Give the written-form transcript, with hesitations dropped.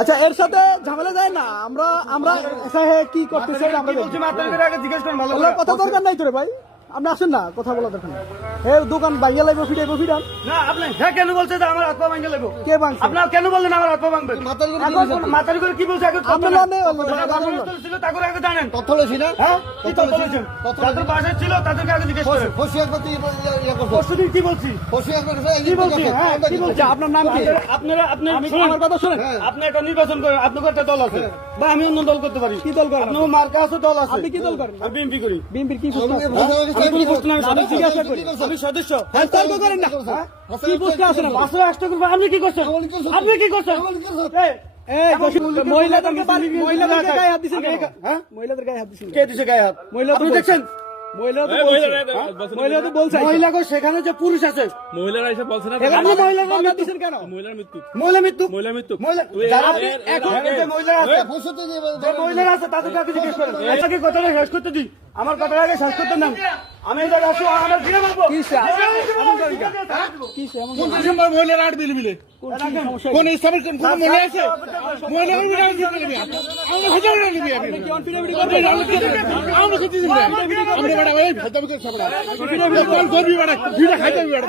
আচ্ছা এর সাথে ঝামেলা যায় না আমরা আমরা কি করতেছি জিজ্ঞেস করেন ভালো কথা দরকার নাই তোরে ভাই আপনি আসেন না কথা বলা দরকার নাই দোকান ভাঙ্গা লাগবে ফিটান না আপনি হ্যাঁ কেন বলছে যে আমার হাত পা ভাঙ্গা লাগবে কে ভাঙছে আপনার কেন বললেন আমার হাত পা ভাঙবে মাথার করে কি বলছে আগে আপনি ছিল তাকে আগে জানেন তথ্য লইছি না হ্যাঁ কি তথ্য বলেছেন যাদের বাসায় ছিল তাদেরকে আগে জিজ্ঞেস করেন পরশুদিন কি বলছি কি বলছি হ্যাঁ কি বলছি আপনার নাম কি আপনারা আপনি আমার কথা শুনেন আপনি একটা নির্বাচন করেন আপনার একটা দল আছে বা আমি অন্য দল করতে পারি কি দল করেন আপনার মার্কা আছে দল আছে আপনি কি দল করেন আমি বিএমপি করি বিএনপির কি আমি জিজ্ঞাসা করি আমি সদস্য তর্ক করেন না কি প্রশ্ন আসে না পাঁচশো রাষ্ট্র করবো আপনি কি করছেন আপনি কি করছেন মহিলাদেরকে গায়ে হাত দিচ্ছেন হ্যাঁ মহিলাদের গায়ে হাত দিচ্ছেন কে দিছে গায়ে হাত মহিলা আপনি দেখছেন মহিলা তো বলছে মহিলা সেখানে যে পুরুষ আছে মহিলারা এসে বলছে না আপনি মহিলার দিচ্ছেন কেন মহিলার মৃত্যু মহিলা মৃত্যু মহিলার মৃত্যু যারা এখন যে মহিলা আছে যে মহিলারা আছে তাদেরকে আগে জিজ্ঞেস করেন এটাকে কথাটা শেষ করতে দিই আমার কথাটা আগে শেষ করতে নাম আমি এটা আসো আমার দিয়ে মারবো ডিসেম্বর মহিলার 8 বিল বিলে কোন ইসলামের কোন মহিলা আছে মহিলা আমরা হাজার নিবি আমি আমরা কি দিবি আমরা বড় ভাই ভেতর করে সবড়া কোন করবি বড় ভিড় খাইতে বড়